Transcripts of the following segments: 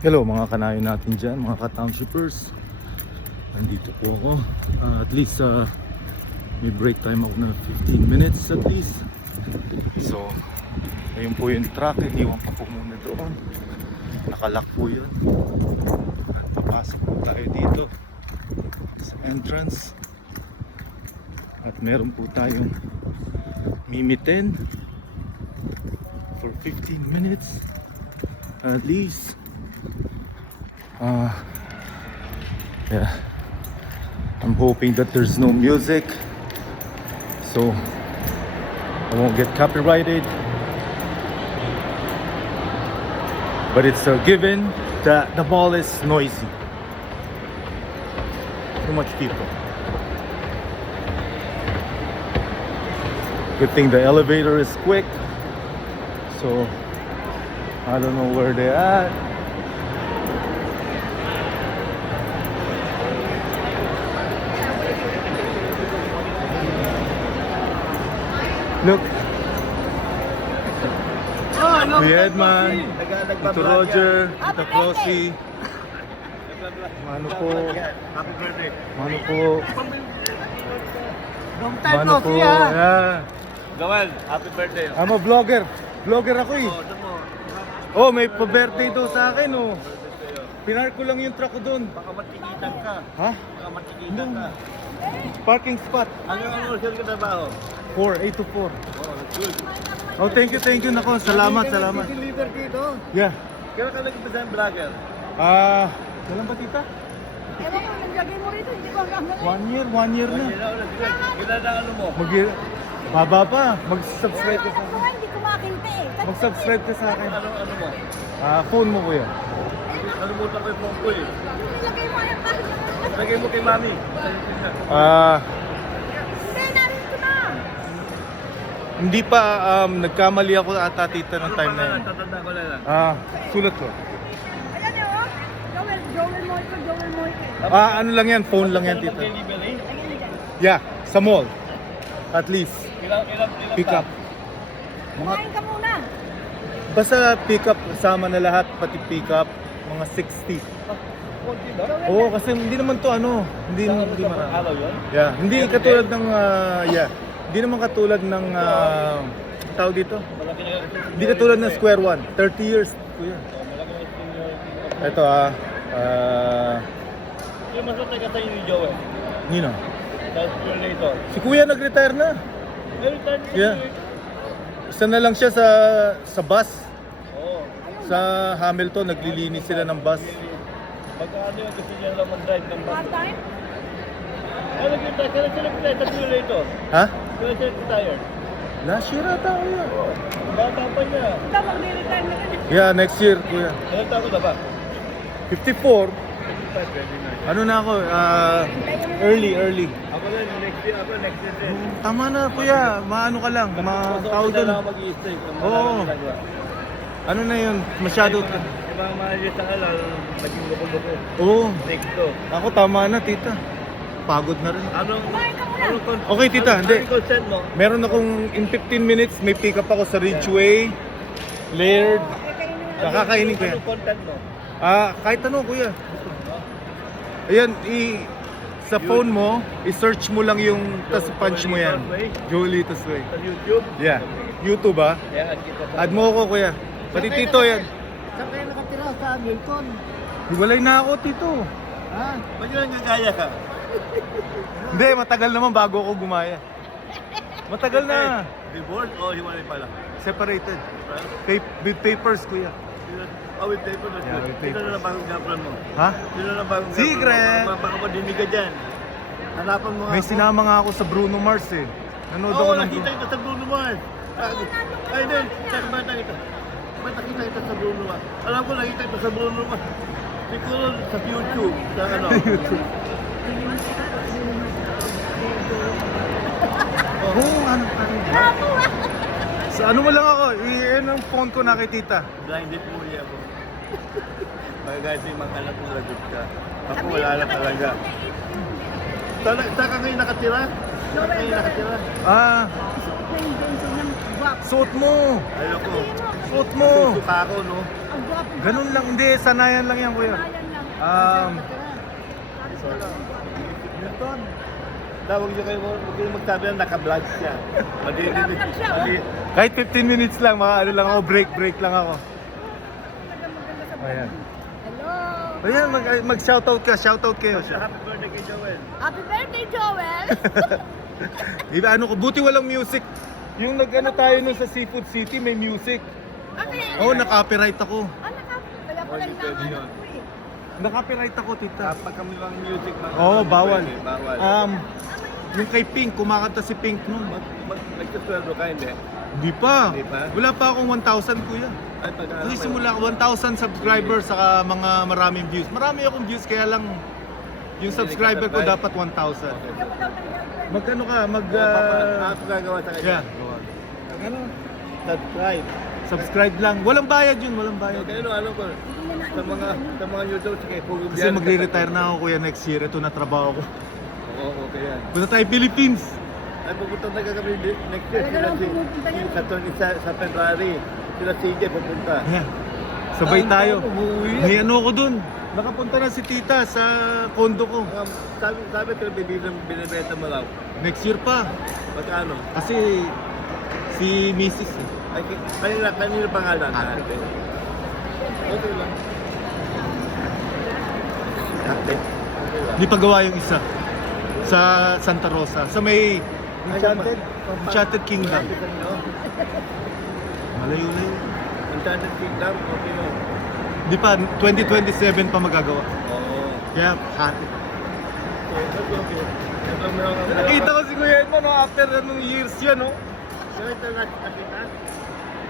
Hello mga kanayon natin dyan, mga ka-townshippers. Nandito po ako. At least may break time ako na 15 minutes at least. So, ayun po yung truck. Iniwan ko po muna doon. Nakalock po yun. At papasok po tayo dito sa entrance. At meron po tayong mimitin for 15 minutes at least. Yeah, I'm hoping that there's no music so I won't get copyrighted, but it's a given that the mall is noisy. Too much people. Good thing the elevator is quick, so I don't know where they're at. Look, Kuya Edman, Tito Roger, Tito Flossie. Mano po. Happy birthday. Mano po. Long time Mano no po. see ah. Yeah. Gawal, happy birthday. I'm a vlogger. Vlogger ako eh. Oh, damo. Oh, may pa-birthday daw sa akin oh. Pinark ko lang yung truck ko doon. Baka matikitan ka. Ha? Baka matikitan ka. Parking spot. Ano sir ka trabaho? 4, 8 to 4. Oh, that's good. Oh, thank you, Nako. Salamat. Deliver dito. Yeah. Kailan ka naging isang vlogger? Kailan ba tita? Ewan ko, naglagay mo rito, hindi ko hanggang 1 year na. Kailan na ano mo? Baba pa. Mag-subscribe ka sa akin. Hindi ko makakita eh. Mag-subscribe ka sa akin. Ano mo? Phone mo kuya. Nalimutan ko yung phone ko eh. Nilagay mo yung kahit. Lagay mo kay mami. Hindi, narito na. Hindi pa nagkamali ako ata tita ng time na yun. Tatandaan ko na lang. Sulat ko. Ayan eh, oh. Joel Moico. Ano lang yan, phone lang yan tita. Delivery? Yeah, sa mall. At least. Ilang Pick up. Kumain ka muna. Basta pick up, kasama na lahat, pati pick up, mga 60. Konti ba? Oo, kasi hindi naman to hindi marami. Araw yun? Yeah, hindi katulad ng hindi naman katulad ng tawag dito. Malaki na Hindi katulad ng Square One, 30 years kuya. Ito Yung mas matay ka tayo ni Joel. Nino. Tapos yun later. Si kuya nag-retire na. Every time Yeah. Isa na lang siya sa bus. Oo. Sa Hamilton, naglilinis sila ng bus. Pagka ano yung gusto niya lang mag-drive ng bus. Part-time? Ano yung tayo? Kailan sila retire? Tapos yun later. Ha? Kailan sila retire? Last year ata kuya. Bata pa niya. Ito, mag-retire na rin. Yeah, next year kuya. Ilan taon ko na ba? 54. 25, 29. Ano na ako? Early. Ako na, next year din. Tama na kuya, maano ka lang, Tawag ma-thousand. na mag-i-stay. Oo. Ano na yun, masyado. Ibang manager sa kalal, naging loko-loko. Oo, Next to. ako tama na tita. Pagod na rin. Anong Okay, tita, hindi. Anong consent mo? Meron akong in 15 minutes, may pick up ako sa Ridgeway, Laird. Nakakainin ko yan. Anong content mo? Kahit ano kuya. Ayan, sa phone mo, i-search mo lang yung tas punch mo yan. Jolitos Way. Sa YouTube? Yeah. YouTube Yeah, kita pa. Add mo ako kuya. Pati tito yan. Saan kayo nakatira? Sa Hamilton? Hiwalay na ako tito. Ha? Ba't yun ang gagaya ka? Hindi, matagal naman bago ako gumaya. Matagal na. Divorce o hiwalay pala? Separated. With papers kuya. With paper na. Yeah, with Sino papers. na lang bagong girlfriend mo? Ha? Sino na lang bagong Secret! Baka madinig ka dyan. Hanapan mo nga May ako. sinama nga ako sa Bruno Mars eh. Nanood Oo, ako ng nakita kita sa Bruno Mars. Ay, din. Saan ba nakita? Ba't nakita kita sa Bruno Mars? Alam ko, nakita kita sa Bruno Mars. Siguro sa YouTube. Sa ano? YouTube. Oo, ano. Sa ano mo lang ako, iyan ang phone ko nakitita. Blinded mo iya ako. Pagkasi mga anak mo lagot ka. Ako wala na talaga. Saan ka ngayon nakatira? Saan ka ngayon nakatira? Suot mo. Ayoko. Suot mo. Susuka ako, no? Ang Ganun lang, hindi, sanayan lang yan kuya. Sanayan lang. Newton. Tawag niyo kayo, huwag kayo magsabi na naka-vlog siya. Naka-vlog siya, oh. Kahit 15 minutes lang, mga ano lang ako, break lang ako. Maganda sa Ayan. Hello. Ayan, mag-shoutout ka, shoutout kayo. Happy birthday kay Joel. Happy birthday, Joel. Diba, ano ko, buti walang music. Yung nag-ano tayo nun sa Seafood City, may music. Okay. Oo, naka-copyright ako. Kaya pala Oh, pwede yun. hinahanap ko eh. Naka-copyright ako, tita. Kapag kami lang music, Oo, bawal. Bawal. Yung kay Pink, kumakanta si Pink nun. Nagsusweldo ka, hindi? Hindi pa. Hindi pa? Wala pa akong 1,000 kuya. Ay, pag Kasi simula ako 1,000 subscribers saka mga maraming views. Marami akong views kaya lang yung subscriber ko dapat 1,000. Bigyan mo daw ng girlfriend. Magkano ka? Ano gagawa sa kanya? Yeah. Ano? Subscribe. Subscribe lang. Walang bayad yun, walang bayad. Okay, ano ko? Sa mga YouTube, sige, pugong Kasi magre-retire na ako kuya next year. Ito na trabaho ko. Oo, okay yan. Punta tayo Philippines. Ay, pupunta na kami next year. Talaga Sila lang si pupunta yan. sa Tony sa February. Sila CJ pupunta. Ayan. Sabay tayo. Umuwi. May ano ko dun. Nakapunta na si tita sa condo ko. Sabi ko, binibenta mo lang. Next year pa. Magkano? Kasi si Mrs. eh. Ay, kanina pangalan natin. Okay lang. Ate. Okay lang. Hindi pa gawa yung isa. Sa Santa Rosa. Sa may Enchanted Kingdom. Malayo-layo. Enchanted Kingdom, okay lang. Di pa, 2027 pa magagawa. Oo. Kaya, hati. Okay. Nakita ko si Kuya Edmond, no, after anong years yan, no? Ito na nakita?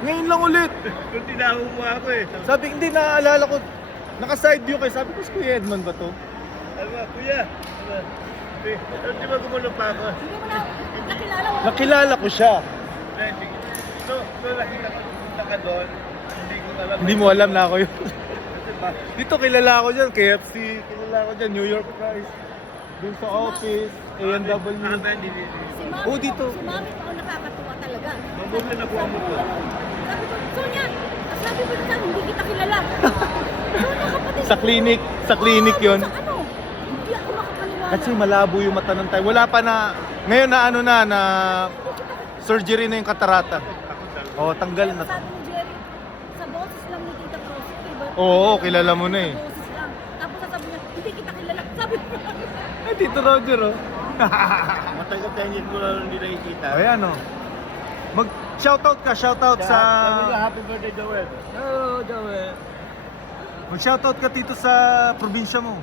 Ngayon lang ulit. Kung tinaho mo ako eh. Sabi, hindi naaalala ko. Naka-side view kayo. Sabi ko, si Kuya Edmond ba to? Ano ba, kuya? Di ba gumulong pa ako? Hindi mo na nakilala. Wala Nakilala ko siya. So, nakita ka doon, hindi ko alam. Hindi mo alam na ako yun. Kasi ba? Dito kilala ako dyan, KFC. Kilala ko dyan, New York Fries. Dun sa office, A&W. Si Mami, Oh, dito. Si Mami pa ako nakakatuwa talaga. Mabuti na kuha mo to. Sabi ko, Sonia, sabi ko na hindi kita kilala. Sonia, kapatid. Sa clinic Oo, yon. Sa ano? Hindi ako makapaniwala. Kasi malabo yung mata ng tayo. Wala pa na, ngayon na ano na surgery na yung katarata. Oo, tanggal na. Sabi ni Jerry, sa boses lang ni Tita Cruz. Diba? Oo, kilala mo na eh. Sa boses lang. Tapos sasabi niya, hindi kita kilala. Sabi ko, Ay, Tito Roger, oh. Matagal 10 years mo na hindi nakikita. Ayan, oh. Mag-shoutout ka, shoutout sa... Sabi ko, happy birthday, Joel. Oh, Joel. Mag-shoutout ka dito sa probinsya mo.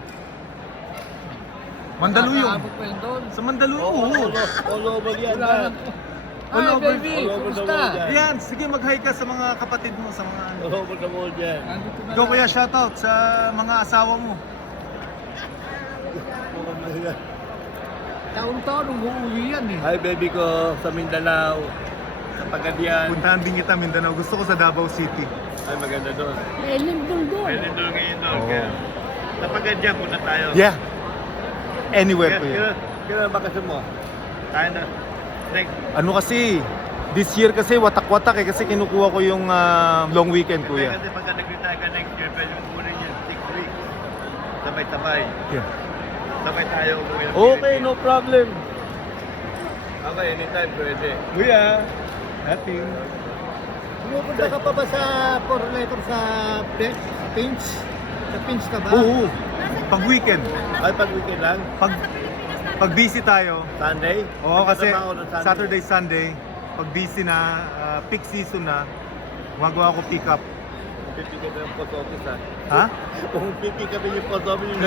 Mandaluyong. Sa Mandaluyong, oo. All over yan. All over. All over the world yan. Ayan, sige mag-hi ka sa mga kapatid mo, sa mga ano. All over the world yan. Ikaw kuya, shoutout sa mga asawa mo. Taon-taon umuwi yan eh. Hi baby ko sa Mindanao, sa Pagadian. Puntahan din kita Mindanao. Gusto ko sa Davao City. Ay maganda doon. may lindol doon. Pwede doon ngayon doon. Oo. Kaya, sa Pagadian punta tayo. Yeah. Anywhere kuya. Kailan bakasyon mo? Tayo na. Next. Ano kasi, this year kasi watak-watak eh kasi kinukuha ko yung long weekend kuya. Kasi pagka nag-retire ka next year, pwede mo kunin yun 6 weeks. Sabay-sabay. Yeah. Sabay tayo umuwi ng Okay, Philippines. no problem. Okay, anytime pwede. Kuya, nothing. Pumupunta ka pa ba sa letter sa Pinch? Sa Pinch ka ba? Oo. Pag weekend, Ay, pag weekend lang? pag busy tayo, Sunday? oo kasi Nagtatrabaho ng Sunday. Saturday, Sunday, pag busy na, peak season na, gumagawa ko pick up. Pipigil ka ng post office ha? Ha? Kung pipigil ka yung post office yung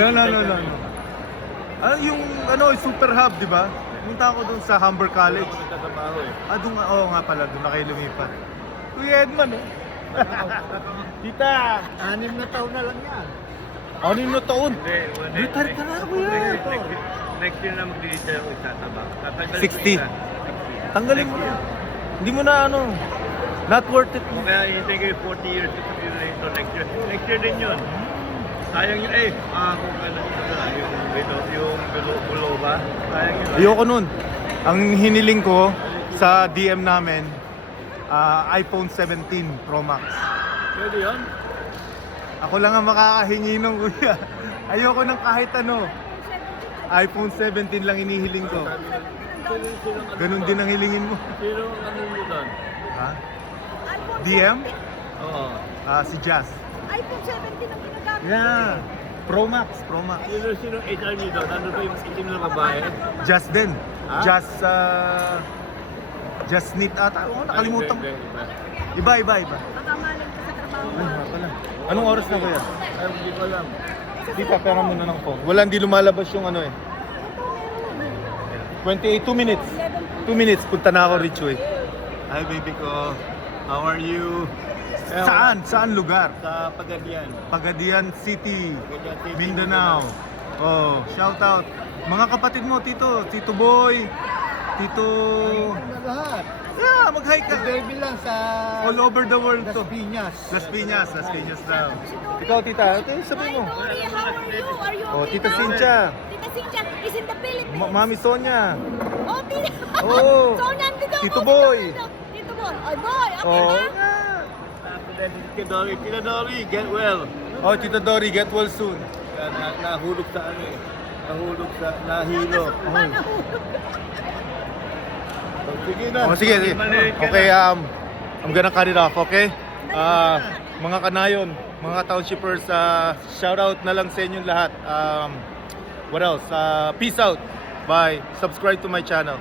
No. Yung super hub, di ba? Punta ako doon sa Humber College. Wala akong nagtatrabaho eh. Doon oo nga pala, doon na kayo lumipat. Kuya Edman, oh. Tita, 6 na taon na lang yan. ano yung taon? Hindi. Retire ka na, kuya. Next year na mag-retire ako itatrabaho. 60. Tanggalin mo na. Hindi mo na not worth it. Kaya hintay ko yung 40 years to be rito next year. Next year din yun. Sayang yun eh. Kung ano yung below ba? Sayang yun. Ayoko nun. Ang hiniling ko sa DM namin, iPhone 17 Pro Max. Pwede yun? Ako lang ang makakahingi nung kuya. Ayoko ng kahit ano. iPhone 17 lang inihiling ko. Ganun din ang hilingin mo. Sino ang ano mo doon? Ha? DM? Oo. Si Jazz. iPhone 17 ang ginagamit. Yeah. Pro Max. Sino HR niyo doon? Ano ba yung itim na babae? Jazz din. Ah? Just Neat ata. Oo, nakalimutan ko. Iba. Iba. Makamaling ka sa trabaho mo. Ay, pala. Anong oras na kuya? Ay, hindi ko alam. Tita, pera muna ng phone. Wala, hindi lumalabas yung ano eh. 28, 2 minutes. 2 minutes, punta na ako, Richway. Hi, baby ko. How are you? Saan? Saan lugar? Sa Pagadian. Pagadian City, Pagadian City, Mindanao. Oh, shout out. Mga kapatid mo, Tito. Tito Boy. Tito... Na lahat. Yeah, mag-hi Si ka. Derby lang sa All over the world Las to. Piñas. Las Piñas daw. Ikaw, Tita. Ito, sabi Hi, mo. Dory, how are you? Are you Oh, okay Tita now? Cynthia. Tita Cynthia is in the Philippines. Mami Sonia. Oh, Tita. Oh. Sonia, andito. Tito Oh, Boy. Tito Boy. Oh, Boy. Okay Oh. ba? Tita Dory, get well. Oh, Tita Dory, get well soon. Nahulog sa ano eh. Nahulog sa, nahilo. Sige na. Oh, sige. Okay, I'm gonna cut it off, okay? Mga kanayon, mga townshippers, shout out na lang sa inyong lahat. What else? Peace out. Bye. Subscribe to my channel.